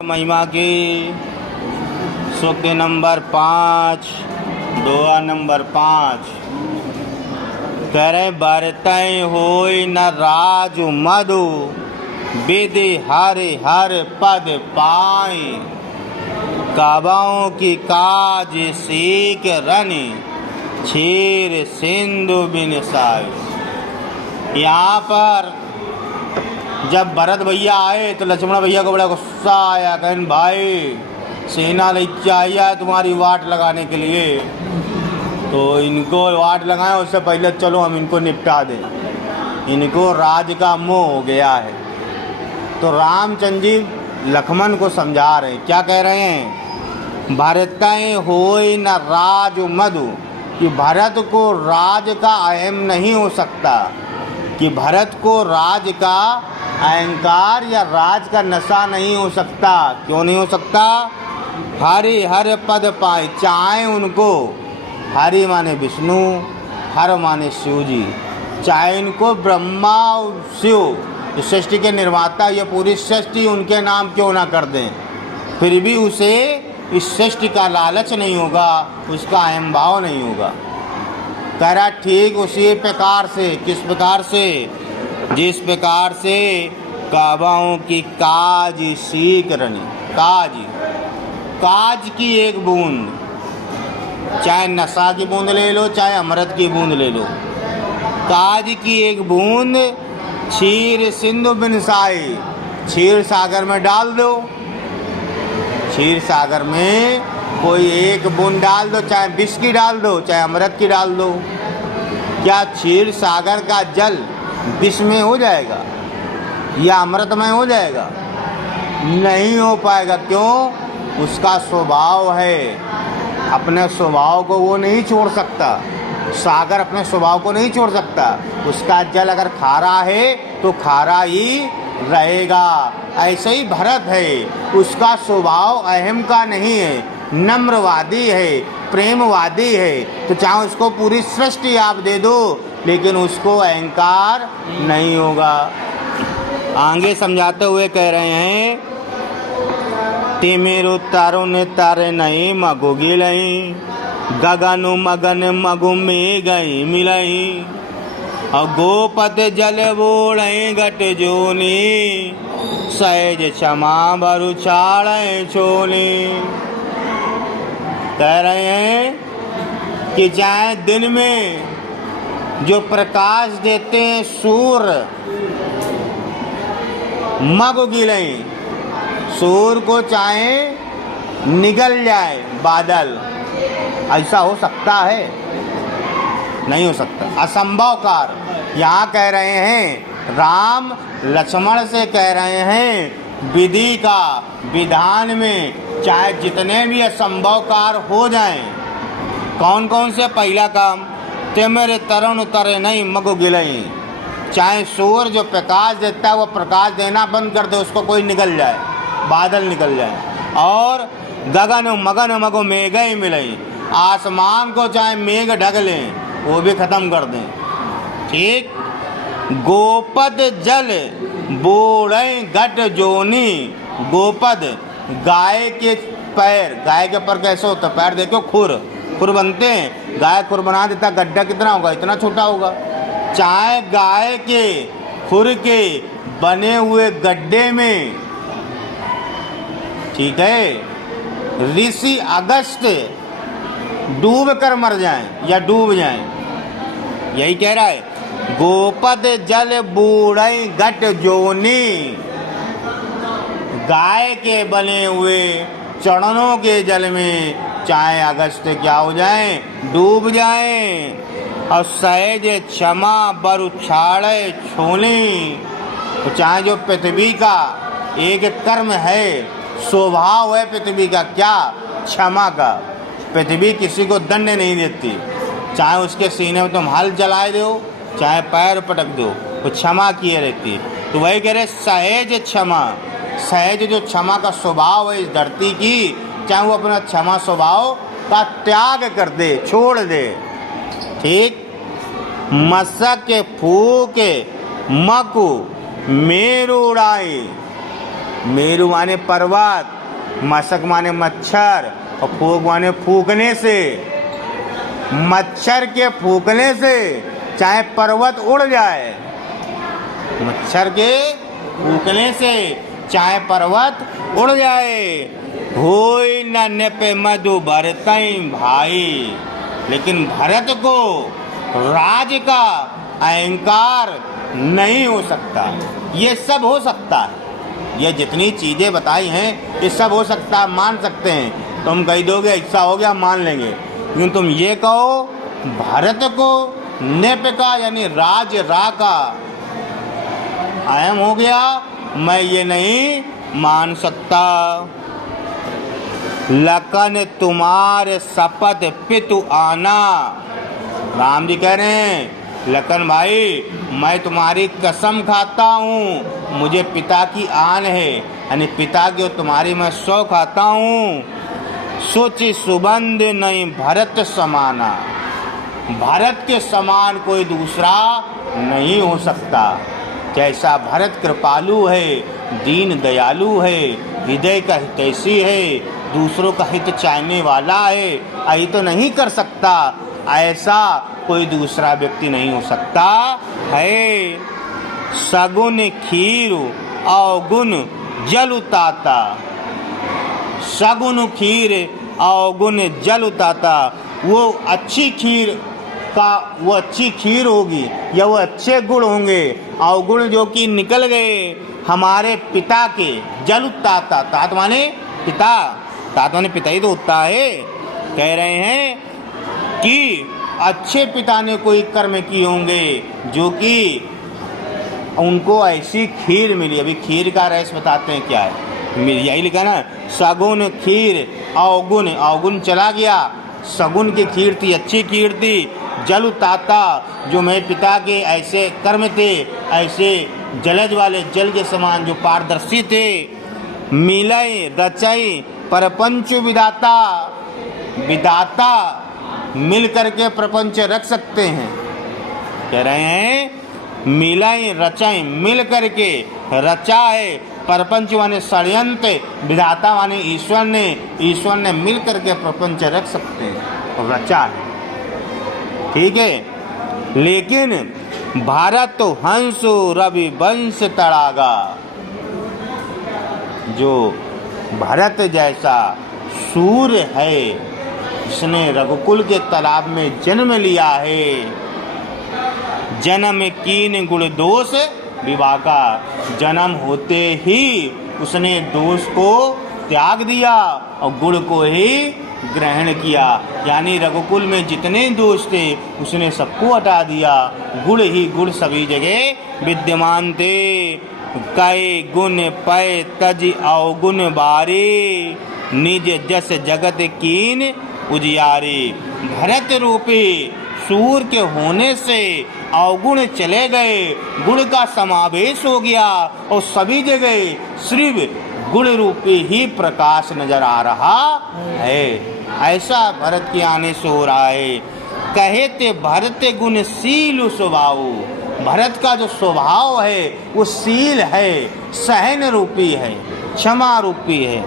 महिमा की सूक्त नंबर 5 दोहा नंबर 5 कह रहे बरतय होय न राज मधु विधि हरि हर पद पाए काबाओं की काज सीख रनि क्षीर सिंधु बिन साय। यहाँ पर जब भरत भैया आए तो लक्ष्मण भैया को बड़ा गुस्सा आया। कहन भाई सेना लेके आई है तुम्हारी वाट लगाने के लिए, तो इनको वाट लगाएं उससे पहले चलो हम इनको निपटा दें। इनको राज का मोह हो गया है। तो रामचंद्र जी लक्ष्मण को समझा रहे हैं। क्या कह रहे हैं? भरतय होय न राज मधु, कि भरत को राज का अहम नहीं हो सकता, कि भरत को राज का अहंकार या राज का नशा नहीं हो सकता। क्यों नहीं हो सकता? हरि हर पद पाए, चाहे उनको हरि माने विष्णु, हर माने शिव जी, चाहे इनको ब्रह्मा और शिव सृष्टि के निर्माता ये पूरी सृष्टि उनके नाम क्यों ना कर दें, फिर भी उसे इस सृष्टि का लालच नहीं होगा, उसका अहम भाव नहीं होगा। कह रहा ठीक उसी प्रकार से, किस प्रकार से? जिस प्रकार से काबाओं की काज सीख रनी, काज की एक बूंद, चाहे नशा की बूंद ले लो चाहे अमृत की बूंद ले लो, काज की एक बूंद क्षीर सिंधु बिन साई, क्षीर सागर में डाल दो। क्षीर सागर में कोई एक बूंद डाल दो, चाहे विष की डाल दो चाहे अमृत की डाल दो, क्या क्षीर सागर का जल विष में हो जाएगा या अमृतमय हो जाएगा? नहीं हो पाएगा। क्यों? उसका स्वभाव है, अपने स्वभाव को वो नहीं छोड़ सकता। सागर अपने स्वभाव को नहीं छोड़ सकता। उसका जल अगर खारा है तो खारा ही रहेगा। ऐसे ही भरत है, उसका स्वभाव अहम का नहीं है, नम्रवादी है, प्रेमवादी है। तो चाहे उसको पूरी सृष्टि आप दे दो लेकिन उसको अहंकार नहीं होगा। आगे समझाते हुए कह रहे हैं तिमिरु तारुन तारे नहीं मगु गिलई, गगनु मगन मगु में गई मिलई, और गोपत जल बोल घट जोनी, सहज क्षमा बरु छाड़ छोली। कह रहे हैं कि चाहे दिन में जो प्रकाश देते हैं सूर्य, मग गिलई, सूर्य को चाहे निगल जाए बादल, ऐसा हो सकता है? नहीं हो सकता, असंभव कार्य। यहाँ कह रहे हैं राम लक्ष्मण से कह रहे हैं विधि का, विधान में चाहे जितने भी असंभव कार्य हो जाएं, कौन कौन से? पहला काम ते मेरे तरुण उतरे नहीं मगु गिलई, चाहे सूर्य जो प्रकाश देता है वो प्रकाश देना बंद कर दे, उसको कोई निकल जाए, बादल निकल जाए, और गगन मगन मगो मेघ मिलई, आसमान को चाहे मेघ ढक लें वो भी खत्म कर दें। ठीक। गोपद जल बोड़े घट जोनी, गोपद गाय के पैर, गाय के पैर कैसे होता? पैर देखो खुर बनते हैं, गाय खुर बना देता, गड्ढा कितना होगा? इतना छोटा होगा। चाहे गाय के खुर के बने हुए गड्ढे में, ठीक है, ऋषि अगस्त डूब कर मर जाएं या डूब जाएं, यही कह रहा है। गोपद जल बूढ़ई घट जोनी, गाय के बने हुए चरणों के जल में चाहे अगस्त क्या हो जाए? डूब जाए। और सहज क्षमा बरु छाड़े छोली, तो चाहे जो पृथ्वी का एक कर्म है, स्वभाव है पृथ्वी का, क्या? क्षमा का। पृथ्वी किसी को दंड नहीं देती, चाहे उसके सीने में तुम हल जलाए दो चाहे पैर पटक दो, वो क्षमा किए रहती। तो वही कह रहे सहज क्षमा, सहज जो क्षमा का स्वभाव है इस धरती की, चाहे वो अपना क्षमा स्वभाव का त्याग कर दे, छोड़ दे। ठीक। मसक फूके मकु मेरु उड़ाई, मेरु माने पर्वत, मशक माने मच्छर, और फूक माने फूकने से। मच्छर के फूकने से चाहे पर्वत उड़ जाए, मच्छर के फूकने से चाहे पर्वत उड़ जाए। होई न नपे मधु भरतई भाई, लेकिन भरत को राज का अहंकार नहीं हो सकता। ये सब हो सकता है, ये जितनी चीजें बताई हैं ये सब हो सकता है, मान सकते हैं। तुम कह दोगे ऐसा हो गया, मान लेंगे, लेकिन तुम ये कहो भारत को नेप का यानी राज रा का अहम हो गया, मैं ये नहीं मान सकता। लखन तुम्हारे शपथ पितु आना, राम जी कह रहे हैं लखन भाई मैं तुम्हारी कसम खाता हूँ, मुझे पिता की आन है, यानी पिता की और तुम्हारी मैं सौ खाता हूँ। सोचि सुबंध नहीं भरत समाना, भरत के समान कोई दूसरा नहीं हो सकता। जैसा भरत कृपालु है, दीन दयालु है, हृदय का हितैषी है, दूसरों का हित चाहने वाला है, यही तो नहीं कर सकता, ऐसा कोई दूसरा व्यक्ति नहीं हो सकता है। सगुन खीर अवगुण जल उताता, सगुन खीर अवगुण जल उताता, वो अच्छी खीर का वो अच्छी खीर होगी या वो अच्छे गुण होंगे, अवगुण जो कि निकल गए हमारे पिता के, जल उताता, तात माने पिता, तात माने पिता ही तो उठता है। कह रहे हैं कि अच्छे पिता ने कोई कर्म किए होंगे जो कि उनको ऐसी खीर मिली। अभी खीर का रस बताते हैं क्या है, यही लिखा ना, सगुन खीर अवगुण, अवगुण चला गया, सगुन की खीर थी, अच्छी खीर थी। जल उताता, जो मेरे पिता के ऐसे कर्म थे, ऐसे जलज वाले जल के समान जो पारदर्शी थे। मिलय रचय परपंच विदाता, विदाता मिल करके प्रपंच रख सकते हैं। कह रहे हैं मिलय रचय, मिल करके रचा है, परपंच माने षड्यंत्र, विधाता माने ईश्वर ने मिल करके प्रपंच रख सकते हैं और रचा है, ठीक है। लेकिन भारत तो हंस रवि वंश तड़ागा, जो भरत जैसा सूर्य है, जिसने रघुकुल के तालाब में जन्म लिया है, जन्म कीन गुण दोष विवाका, जन्म होते ही उसने दोष को त्याग दिया और गुण को ही ग्रहण किया। यानी रघुकुल में जितने दोष थे उसने सबको हटा दिया, गुण ही गुण सभी जगह विद्यमान थे। कै गुण पै तज अवगुण बारे, निज जस जगत कीन उजियारे। भरत रूपी सूर्य के होने से अवगुण चले गए, गुण का समावेश हो गया और सभी जगह सिर्फ गुण रूपी ही प्रकाश नजर आ रहा है। ऐसा भरत के आने से हो रहा है। कहते भरत गुणशील स्वभाव, भरत का जो स्वभाव है वो शील है, सहन रूपी है, क्षमा रूपी है।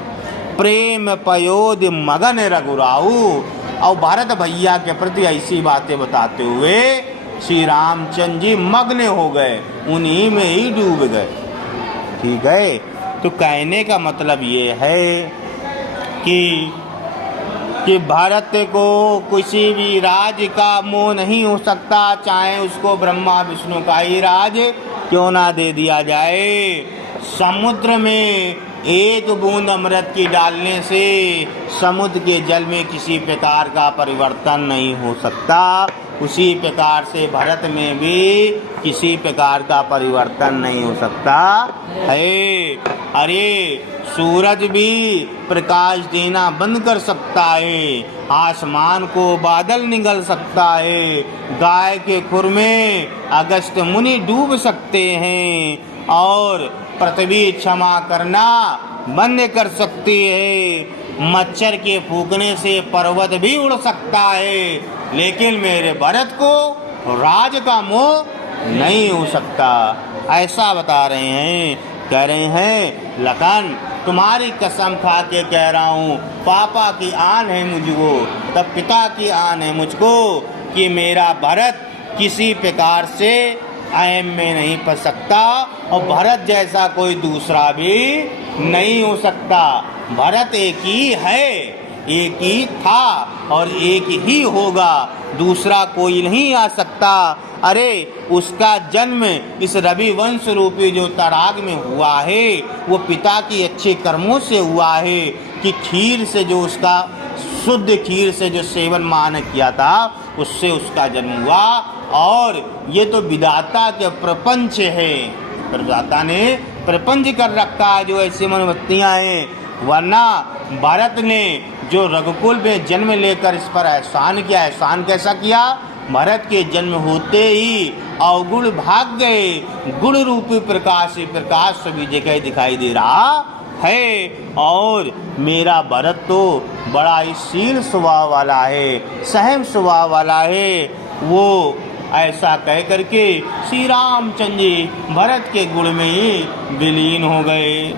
प्रेम पयोद मगन रघुराऊ, और भारत भैया के प्रति ऐसी बातें बताते हुए श्री रामचंद्र जी मग्न हो गए, उन्हीं में ही डूब गए, ठीक है। तो कहने का मतलब ये है कि भारत को किसी भी राज का मोह नहीं हो सकता, चाहे उसको ब्रह्मा विष्णु का ही राज क्यों ना दे दिया जाए। समुद्र में एक बूंद अमृत की डालने से समुद्र के जल में किसी प्रकार का परिवर्तन नहीं हो सकता, उसी प्रकार से भरत में भी किसी प्रकार का परिवर्तन नहीं हो सकता है। अरे सूरज भी प्रकाश देना बंद कर सकता है, आसमान को बादल निगल सकता है, गाय के खुर में अगस्त मुनि डूब सकते हैं और पृथ्वी क्षमा करना बंद कर सकती है। मच्छर के फूकने से पर्वत भी उड़ सकता है, लेकिन मेरे भरत को राज का मोह नहीं हो सकता, ऐसा बता रहे हैं। कह रहे हैं लखन तुम्हारी कसम खा के कह रहा हूँ, पापा की आन है मुझको तब पिता की आन है मुझको कि मेरा भरत किसी प्रकार से ऐम में नहीं फंस सकता और भरत जैसा कोई दूसरा भी नहीं हो सकता। भरत एक ही है, एक ही था और एक ही होगा, दूसरा कोई नहीं आ सकता। अरे उसका जन्म इस रविवंश रूपी जो तड़ाग में हुआ है वो पिता की अच्छे कर्मों से हुआ है कि खीर से जो उसका शुद्ध खीर से जो सेवन माँ ने किया था उससे उसका जन्म हुआ। और ये तो विधाता के प्रपंच है, विधाता ने प्रपंच कर रखा है जो ऐसे मनोवृत्तियाँ हैं। वरना भरत ने जो रघुकुल में जन्म लेकर इस पर एहसान किया, एहसान कैसा किया? भरत के जन्म होते ही अवगुण भाग गए, गुण रूपी प्रकाश से प्रकाश सभी जगह दिखाई दे रहा है। और मेरा भरत तो बड़ा ही शील स्वभाव वाला है, सहम स्वभाव वाला है। वो ऐसा कह करके श्री रामचंद्र जी भरत के गुण में ही विलीन हो गए।